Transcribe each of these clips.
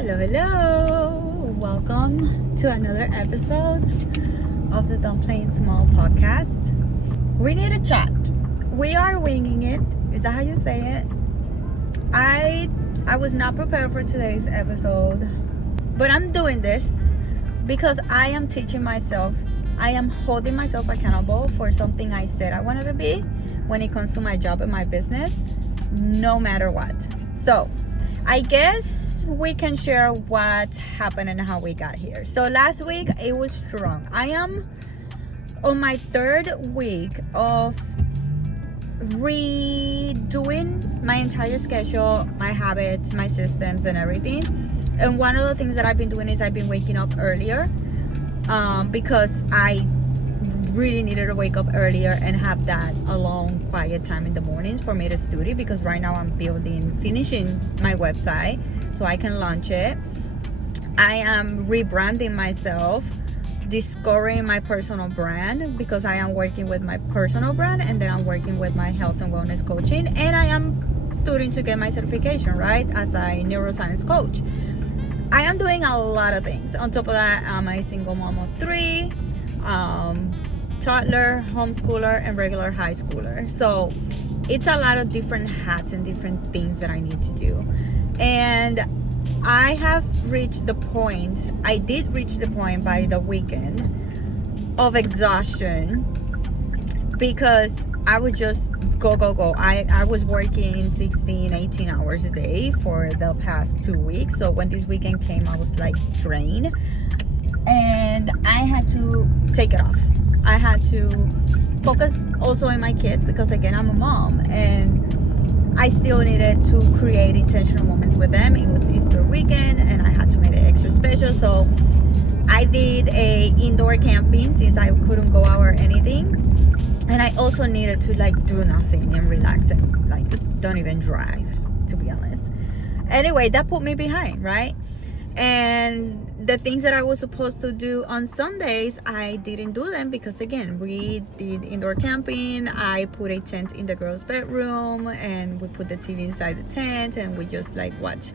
Hello. Welcome to another episode of the Don't Play Small podcast. We need a chat. We are winging it. Is that how you say it? I was not prepared for today's episode, but I'm doing this because I am teaching myself. I am holding myself accountable for something I said I wanted to be when it comes to my job and my business, no matter what. So, I guess we can share what happened and how we got here. So last week it was strong. I am on my third week of redoing my entire schedule, my habits, my systems and everything. And one of the things that I've been doing is I've been waking up earlier because I really needed to wake up earlier and have that alone quiet time in the mornings for me to study, because right now I'm finishing my website so I can launch it. I am rebranding myself, discovering my personal brand, because I am working with my personal brand and then I'm working with my health and wellness coaching, and I am studying to get my certification, right, as a neuroscience coach. I am doing a lot of things. On top of that, I'm a single mom of 3, toddler, homeschooler, and regular high schooler. So it's a lot of different hats and different things that I need to do. And I have reached the point, I did reach the point by the weekend of exhaustion, because I would just go. I was working 16, 18 hours a day for the past 2 weeks. So when this weekend came, I was like drained. And I had to take it off. I had to focus also on my kids, because again, I'm a mom and I still needed to create intentional moments with them. It was Easter weekend and I had to make it extra special. So I did a indoor camping since I couldn't go out or anything. And I also needed to do nothing and relax and don't even drive, to be honest. Anyway, that put me behind, right? And the things that I was supposed to do on Sundays, I didn't do them because, again, we did indoor camping. I put a tent in the girls' bedroom and we put the TV inside the tent and we just watch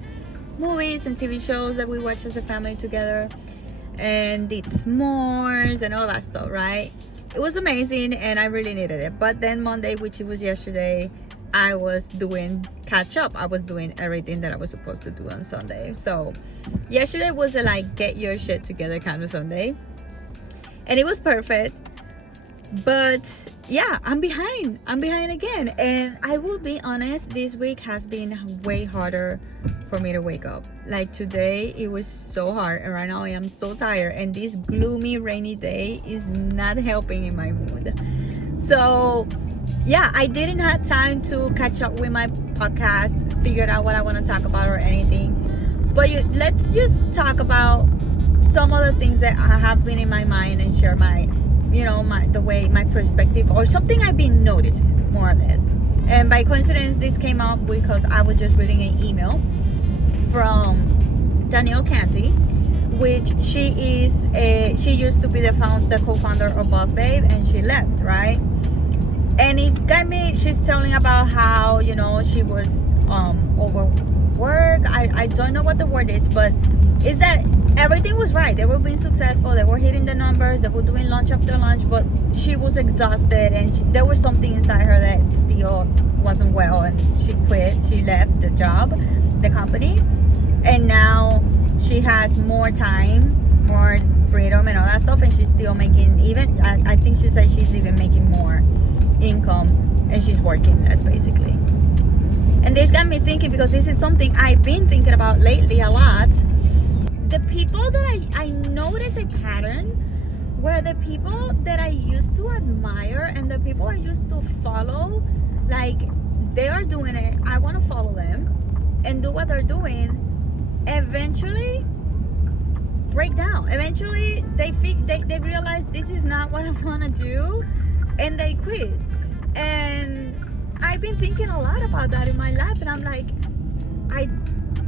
movies and TV shows that we watch as a family together and did s'mores and all that stuff, right? It was amazing and I really needed it. But then Monday, which was yesterday, I was doing catch up. I was doing everything that I was supposed to do on Sunday. So yesterday was a get your shit together kind of Sunday, and it was perfect. But yeah, I'm behind again. And I will be honest, this week has been way harder for me to wake up. Today it was so hard, and right now I am so tired, and this gloomy rainy day is not helping in my mood. So yeah, I didn't have time to catch up with my podcast, figure out what I want to talk about or anything. But let's just talk about some of the things that have been in my mind and share my perspective, or something I've been noticing, more or less. And by coincidence, this came up because I was just reading an email from Danielle Canty, which she used to be the co-founder of Boss Babe, and she left, right? And it got me, she's telling about how, she was overworked. I don't know what the word is, but is that everything was right. They were being successful. They were hitting the numbers. They were doing lunch after lunch, but she was exhausted, and there was something inside her that still wasn't well, and she quit. She left the company, and now she has more time, more freedom and all that stuff, and she's still making, I think she said she's even making more income, and she's working less, basically. And this got me thinking, because this is something I've been thinking about lately a lot. The people that I notice a pattern where the people that I used to admire and the people I used to follow, they are doing it, I want to follow them and do what they're doing, eventually break down. Eventually they realize this is not what I want to do, and they quit. And I've been thinking a lot about that in my life, and I'm like,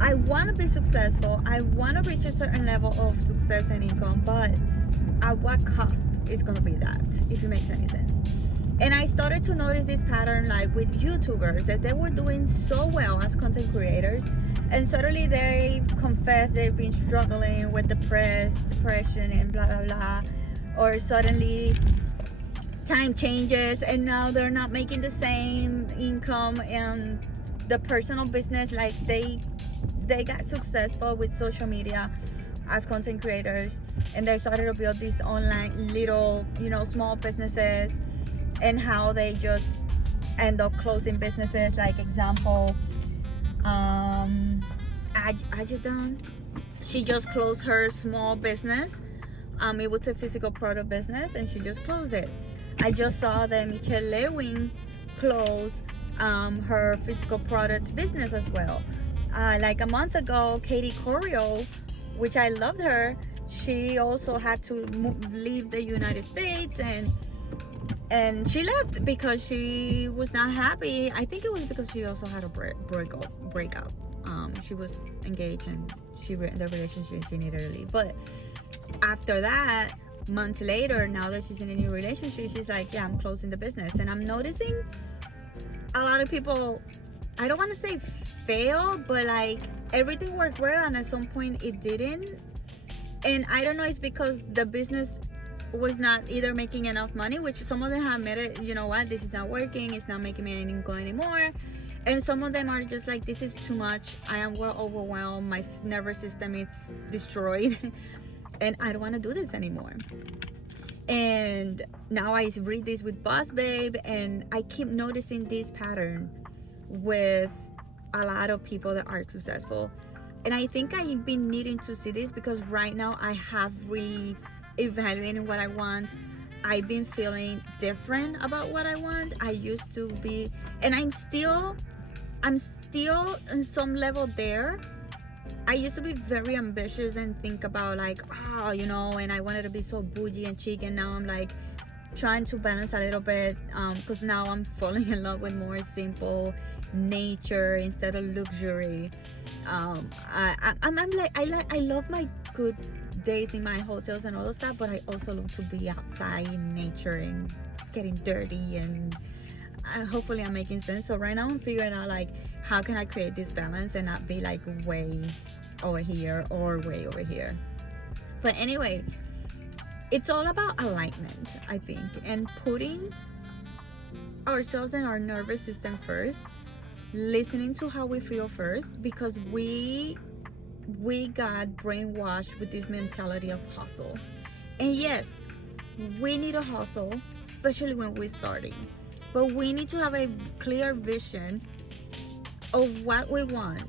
I want to be successful. I want to reach a certain level of success and income, but at what cost is going to be that, if it makes any sense? And I started to notice this pattern with YouTubers, that they were doing so well as content creators, And suddenly they confess they've been struggling with depression and blah blah blah, or suddenly time changes and now they're not making the same income in the personal business. Like they got successful with social media as content creators, and they started to build these online little, small businesses, and how they just end up closing businesses. Like example, Ajudan, she just closed her small business. It was a physical product business, and she just closed it. I just saw that Michelle Lewin close her physical products business as well. Like a month ago, Katie Corio, which I loved her, she also had to leave the United States, and she left because she was not happy. I think it was because she also had a breakup. She was engaged, and the relationship, she needed to leave. But after that, months later, now that she's in a new relationship, she's like, yeah, I'm closing the business. And I'm noticing a lot of people, I don't want to say fail, but like everything worked well, and at some point it didn't. And I don't know, it's because the business was not either making enough money, which some of them have admitted, you know what, this is not working, it's not making me any income anymore. And some of them are just like, this is too much, I am well overwhelmed, my nervous system is destroyed and I don't want to do this anymore. And now I read this with Boss Babe, and I keep noticing this pattern with a lot of people that are successful. And I think I've been needing to see this because right now I have re-evaluating what I want. I've been feeling different about what I want. I used to be, and I'm still on some level there. I used to be very ambitious and think about like, and I wanted to be so bougie and chic, and now I'm like trying to balance a little bit, because now I'm falling in love with more simple nature instead of luxury. I love my good days in my hotels and all those stuff, but I also love to be outside in nature and getting dirty, and hopefully I'm making sense. So right now I'm figuring out like, how can I create this balance and not be like way over here or way over here. But anyway, it's all about alignment, I think, and putting ourselves and our nervous system first, listening to how we feel first, because we got brainwashed with this mentality of hustle. And yes, we need a hustle, especially when we're starting, but we need to have a clear vision of what we want,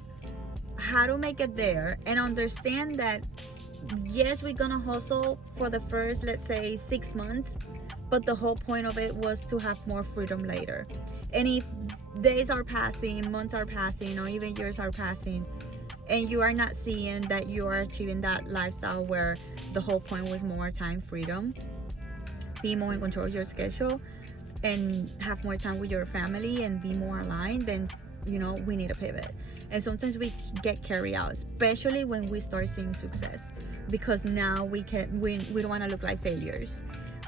how to make it there, and understand that yes, we're gonna hustle for the first, let's say, 6 months, but the whole point of it was to have more freedom later. And if days are passing, months are passing, or even years are passing, and you are not seeing that you are achieving that lifestyle where the whole point was more time freedom, be more in control of your schedule, and have more time with your family and be more aligned, then we need a pivot. And sometimes we get carried out, especially when we start seeing success, because now we don't want to look like failures,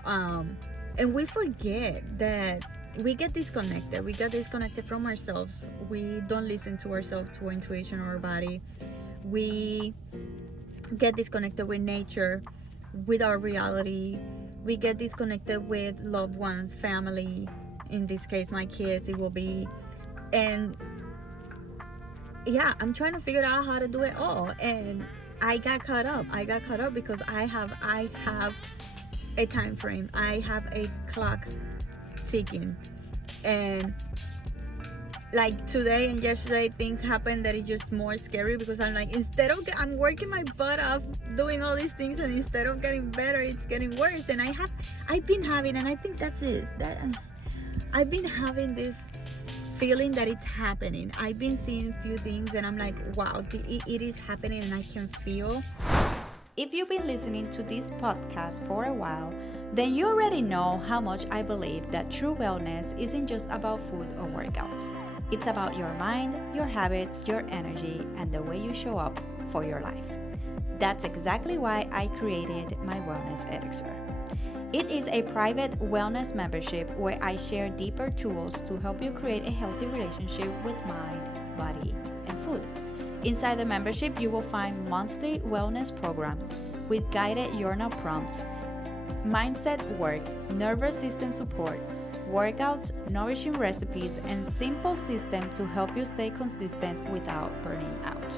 and we forget that we get disconnected from ourselves. We don't listen to ourselves, to our intuition or our body. We get disconnected with nature, with our reality. We get disconnected with loved ones, family, in this case my kids it will be. And yeah, I'm trying to figure out how to do it all, and I got caught up because I have a time frame, I have a clock ticking, and like today and yesterday things happened that is just more scary, because I'm like, I'm working my butt off doing all these things, and instead of getting better, it's getting worse. And I've been having, and I think that's it, that I've been having this feeling that it's happening. I've been seeing a few things and I'm like, wow, it is happening, and I can feel. If you've been listening to this podcast for a while, then you already know how much I believe that true wellness isn't just about food or workouts. It's about your mind, your habits, your energy, and the way you show up for your life. That's exactly why I created my Wellness Elixir. It is a private wellness membership where I share deeper tools to help you create a healthy relationship with mind, body, and food. Inside the membership, you will find monthly wellness programs with guided journal prompts, mindset work, nervous system support, workouts, nourishing recipes, and simple system to help you stay consistent without burning out.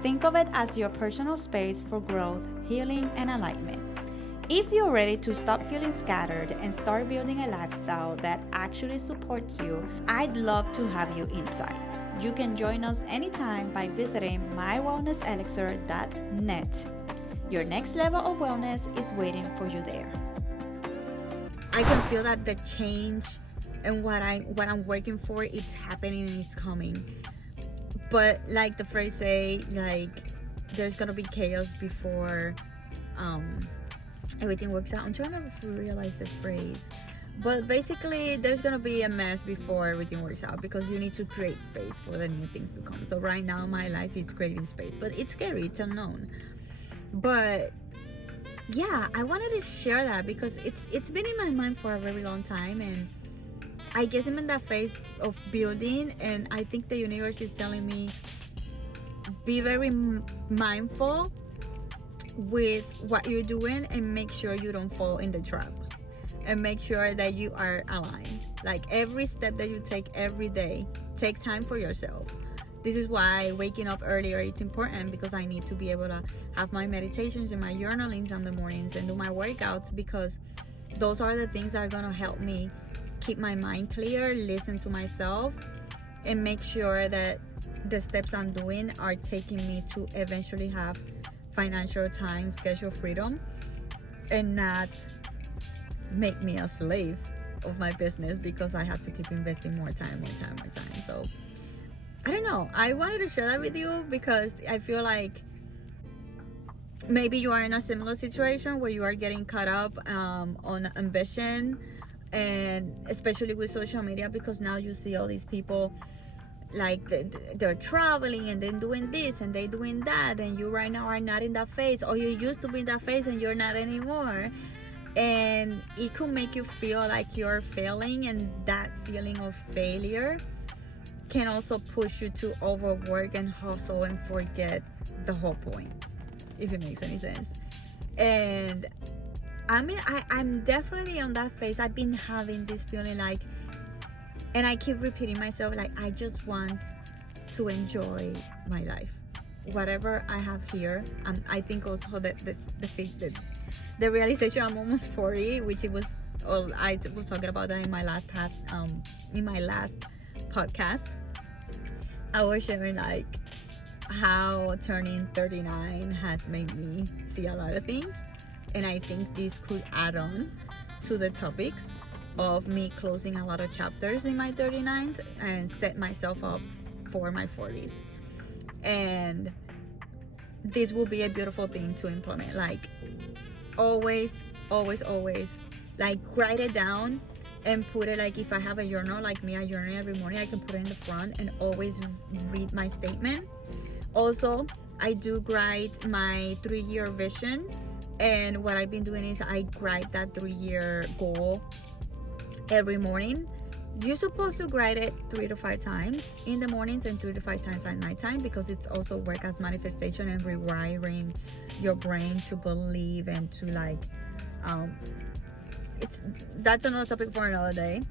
Think of it as your personal space for growth, healing, and alignment. If you're ready to stop feeling scattered and start building a lifestyle that actually supports you, I'd love to have you inside. You can join us anytime by visiting mywellnesselixir.net. Your next level of wellness is waiting for you there. I can feel that the change and what I'm working for, it's happening and it's coming. But like the phrase say, like there's gonna be chaos before everything works out. I'm trying to realize the phrase, but basically there's gonna be a mess before everything works out, because you need to create space for the new things to come. So right now my life is creating space, but it's scary, it's unknown. But yeah, I wanted to share that because it's been in my mind for a very long time, and I guess I'm in that phase of building, and I think the universe is telling me be very mindful with what you're doing and make sure you don't fall in the trap, and make sure that you are aligned. Like every step that you take every day, take time for yourself. This is why waking up earlier it's important, because I need to be able to have my meditations and my journalings in the mornings and do my workouts, because those are the things that are going to help me keep my mind clear, listen to myself, and make sure that the steps I'm doing are taking me to eventually have financial time, schedule freedom, and not make me a slave of my business because I have to keep investing more time. So I don't know, I wanted to share that with you because I feel like maybe you are in a similar situation where you are getting caught up on ambition, and especially with social media, because now you see all these people like they're traveling and then doing this and they doing that, and you right now are not in that phase, or you used to be in that phase and you're not anymore, and it could make you feel like you're failing, and that feeling of failure can also push you to overwork and hustle and forget the whole point, if it makes any sense. And I mean, I'm definitely on that phase. I've been having this feeling like, and I keep repeating myself, like I just want to enjoy my life, whatever I have here. I think also that the realization I'm almost 40, which it was all I was talking about that in my last podcast. I was sharing like how turning 39 has made me see a lot of things, and I think this could add on to the topics of me closing a lot of chapters in my 39s and set myself up for my 40s. And this will be a beautiful thing to implement. Like always, like write it down and put it, like if I have a journal, like me, I journal every morning, I can put it in the front and always read my statement. Also, I do write my 3-year vision, and what I've been doing is I write that 3-year goal every morning. You're supposed to write it 3 to 5 times in the mornings and 3 to 5 times at nighttime, because it's also work as manifestation and rewiring your brain to believe and to like that's another topic for another day.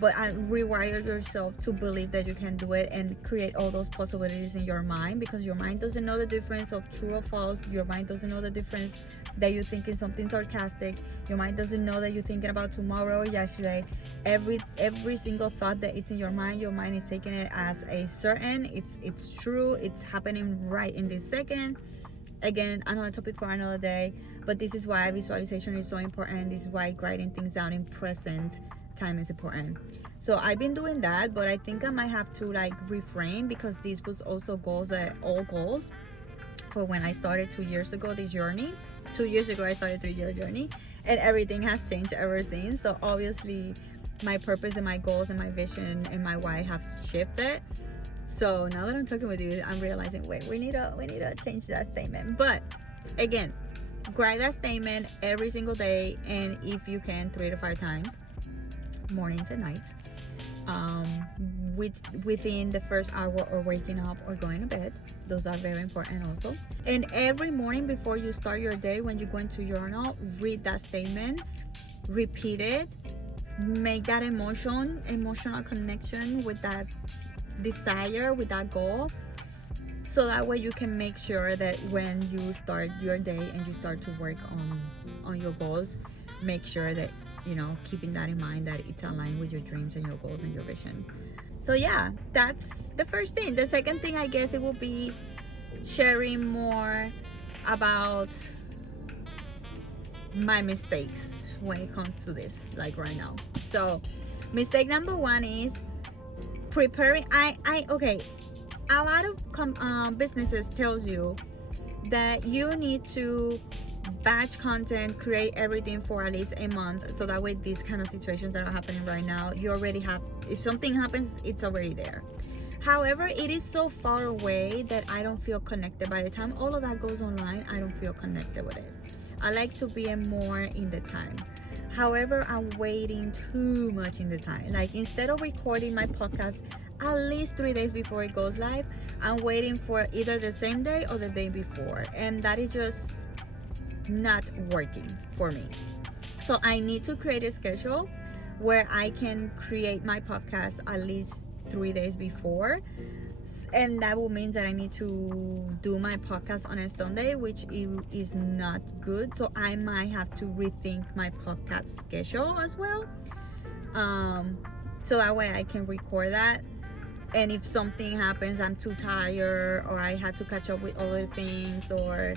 But rewire yourself to believe that you can do it and create all those possibilities in your mind, because your mind doesn't know the difference of true or false. Your mind doesn't know the difference that you're thinking something sarcastic. Your mind doesn't know that you're thinking about tomorrow or yesterday. Every single thought that it's in your mind is taking it as a certain. It's true. It's happening right in this second. Again, another topic for another day. But this is why visualization is so important. This is why writing things down in present time is important. So I've been doing that, but I think I might have to like reframe, because this was also goals for when I started 2 years ago, this journey. 2 years ago I started 3-year journey, and everything has changed ever since. So obviously my purpose and my goals and my vision and my why have shifted. So now that I'm talking with you, I'm realizing, wait, we need to change that statement. But again, write that statement every single day, and if you can, 3 to 5 times, mornings and nights. within the first hour of waking up or going to bed. Those are very important also. And every morning before you start your day, when you go into journal, read that statement, repeat it, make that emotional connection with that desire, with that goal, so that way you can make sure that when you start your day and you start to work on your goals, make sure that, you know, keeping that in mind, that it's aligned with your dreams and your goals and your vision. So yeah, that's the first thing. The second thing, I guess, it will be sharing more about my mistakes when it comes to this, like right now. So mistake number one is preparing. Okay, a lot of businesses tells you that you need to batch content, create everything for at least a month, so that way these kind of situations that are happening right now, you already have, if something happens, it's already there. However, it is so far away that I don't feel connected. By the time all of that goes online, I don't feel connected with it. I like to be more in the time. However, I'm waiting too much in the time. Like, instead of recording my podcast at least 3 days before it goes live, I'm waiting for either the same day or the day before, and that is just not working for me. So I need to create a schedule where I can create my podcast at least 3 days before, and that will mean that I need to do my podcast on a Sunday, which is not good. So I might have to rethink my podcast schedule as well, so that way I can record that. And if something happens, I'm too tired, or I had to catch up with other things, or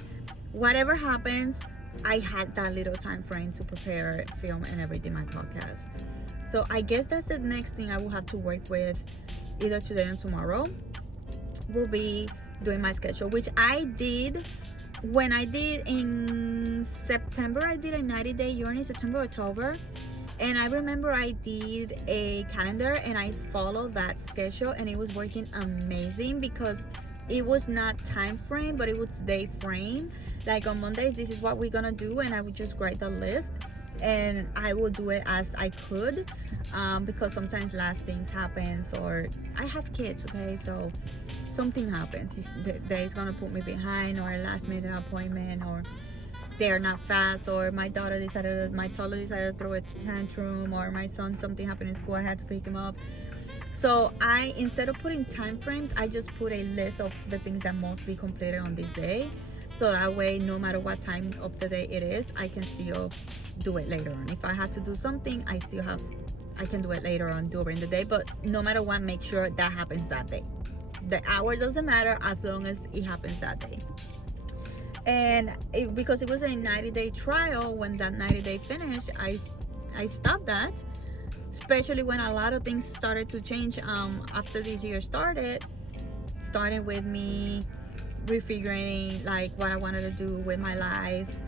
whatever happens, I had that little time frame to prepare, film, and everything, my podcast. So I guess that's the next thing I will have to work with, either today and tomorrow, will be doing my schedule, which I did when I did in September. I did a 90-day journey, September, October. And I remember I did a calendar and I followed that schedule, and it was working amazing because it was not time frame, but it was day frame. Like on Mondays, this is what we're gonna do, and I would just write the list, and I will do it as I could, because sometimes last things happens, or I have kids, okay, so something happens that is gonna put me behind, or a last minute appointment, or they're not fast, or my toddler decided to throw a tantrum, or my son, something happened in school, I had to pick him up. So I, instead of putting time frames, I just put a list of the things that must be completed on this day, so that way no matter what time of the day it is, I can still do it later on. If I have to do something, I can do it later on during the day, but no matter what, make sure that happens that day. The hour doesn't matter as long as it happens that day. And because it was a 90-day trial, when that 90-day finished, I stopped that, especially when a lot of things started to change after this year started, starting with me refiguring like what I wanted to do with my life.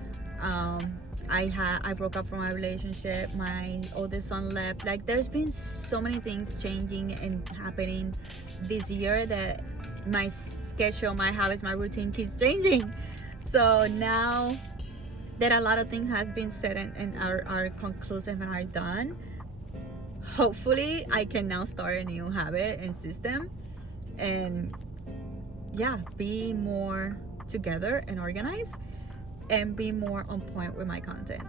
I broke up from my relationship, my oldest son left. Like, there's been so many things changing and happening this year that my schedule, my habits, my routine keeps changing. So now that a lot of things has been said and are conclusive and are done, hopefully I can now start a new habit and system, and yeah, be more together and organized, and be more on point with my content.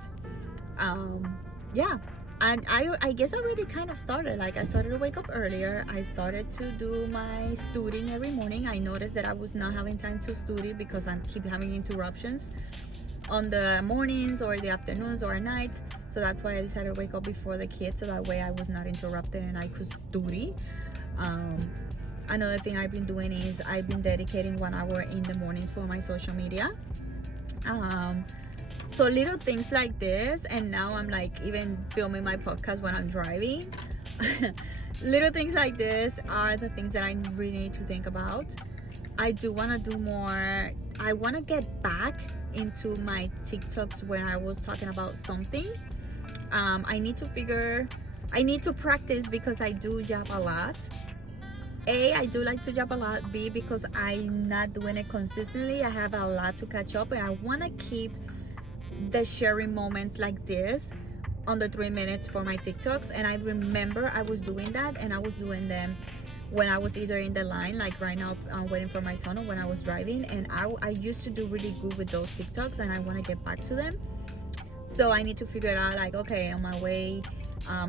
Yeah, and I guess I already kind of started. Like, I started to wake up earlier. I started to do my studying every morning. I noticed that I was not having time to study because I keep having interruptions on the mornings or the afternoons or nights. So that's why I decided to wake up before the kids, so that way I was not interrupted and I could study. Another thing I've been doing is I've been dedicating 1 hour in the mornings for my social media. So little things like this, and now I'm like even filming my podcast when I'm driving. Little things like this are the things that I really need to think about. I do want to do more. I want to get back into my TikToks when I was talking about something. I need to practice, because I do jab a lot. I do like to jab a lot. B, because I'm not doing it consistently. I have a lot to catch up, and I want to keep the sharing moments like this under 3 minutes for my TikToks. And I remember I was doing that, and I was doing them when I was either in the line, like right now, waiting for my son, or when I was driving. And I used to do really good with those TikToks, and I want to get back to them. So I need to figure it out, like, okay, on my way,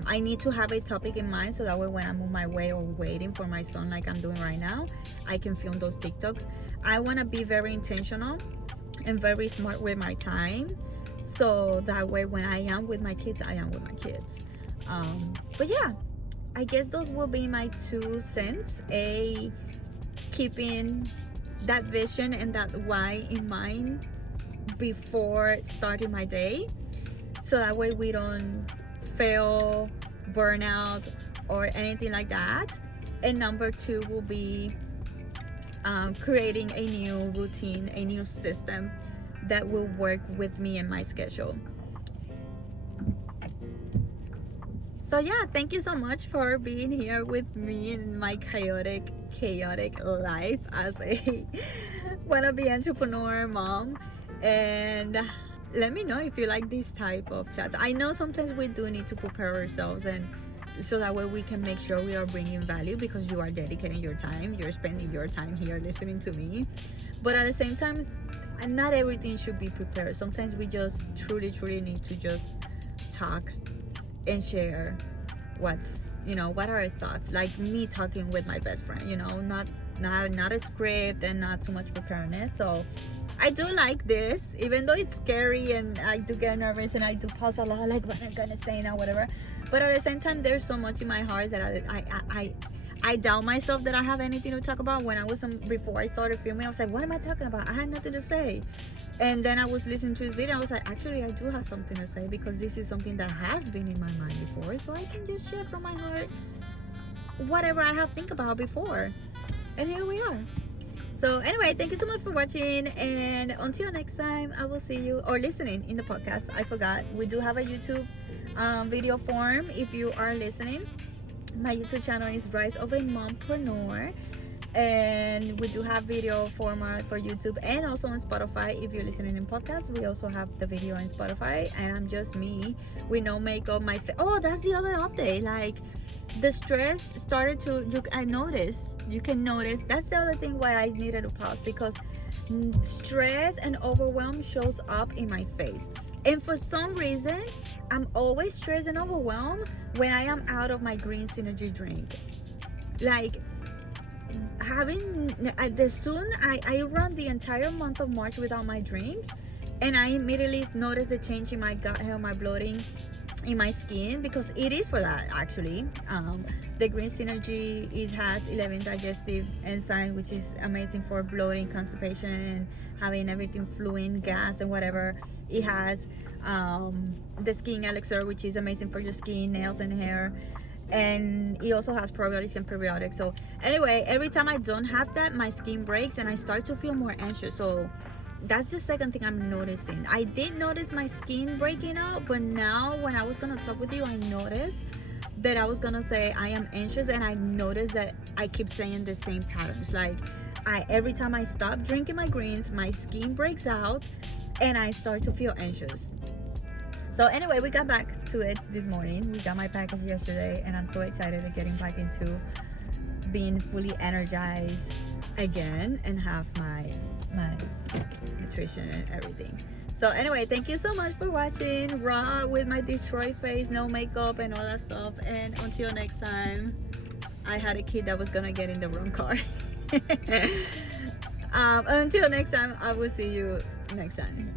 I need to have a topic in mind, so that way when I'm on my way or waiting for my son, like I'm doing right now, I can film those TikToks. I want to be very intentional and very smart with my time, so that way when I am with my kids, I am with my kids. But yeah, I guess those will be my 2 cents. Keeping that vision and that why in mind before starting my day, so that way we don't fail, burnout, or anything like that. And number 2 will be creating a new routine, a new system that will work with me and my schedule. So yeah, thank you so much for being here with me in my chaotic life as a wannabe entrepreneur mom. And let me know if you like this type of chats. I know sometimes we do need to prepare ourselves, and so that way we can make sure we are bringing value, because you are dedicating your time, you're spending your time here listening to me. But at the same time, not everything should be prepared. Sometimes we just truly need to just talk and share what are our thoughts, like me talking with my best friend, not a script and not too much preparedness. So I do like this, even though it's scary and I do get nervous and I do pause a lot, like what I'm gonna say now, whatever. But at the same time, there's so much in my heart that I doubt myself that I have anything to talk about. When I was before I started filming, I was like, what am I talking about? I had nothing to say. And then I was listening to this video, I was like, actually I do have something to say, because this is something that has been in my mind before, so I can just share from my heart whatever I have think about before. And here we are. So anyway, thank you so much for watching, and until next time, I will see you, or listening in the podcast. I forgot, we do have a YouTube video form if you are listening. My YouTube channel is Rise of a Mompreneur, and we do have video format for YouTube and also on Spotify. If you're listening in podcast, we also have the video on Spotify, and I'm just me with no makeup. Oh, that's the other update, like the stress started to, you can notice, that's the other thing why I needed to pause, because stress and overwhelm shows up in my face. And for some reason, I'm always stressed and overwhelmed when I am out of my green synergy drink. Like I run the entire month of March without my drink, and I immediately noticed a change in my gut health, my bloating, in my skin, because it is for that actually. The green synergy, it has 11 digestive enzymes, which is amazing for bloating, constipation, and having everything fluid, gas, and whatever. It has the skin elixir, which is amazing for your skin, nails, and hair. And it also has probiotics and prebiotics. So anyway, every time I don't have that, my skin breaks and I start to feel more anxious. So that's the second thing I'm noticing. I did notice my skin breaking out, but now when I was gonna talk with you, I noticed that I was gonna say I am anxious, and I noticed that I keep saying the same patterns. Like every time I stop drinking my greens, my skin breaks out and I start to feel anxious. So anyway, we got back to it this morning. We got my package yesterday, and I'm so excited to getting back into being fully energized again and have my nutrition and everything. So anyway, thank you so much for watching, raw with my Detroit face, no makeup and all that stuff. And until next time, I had a kid that was gonna get in the wrong car. Until next time, I will see you next time.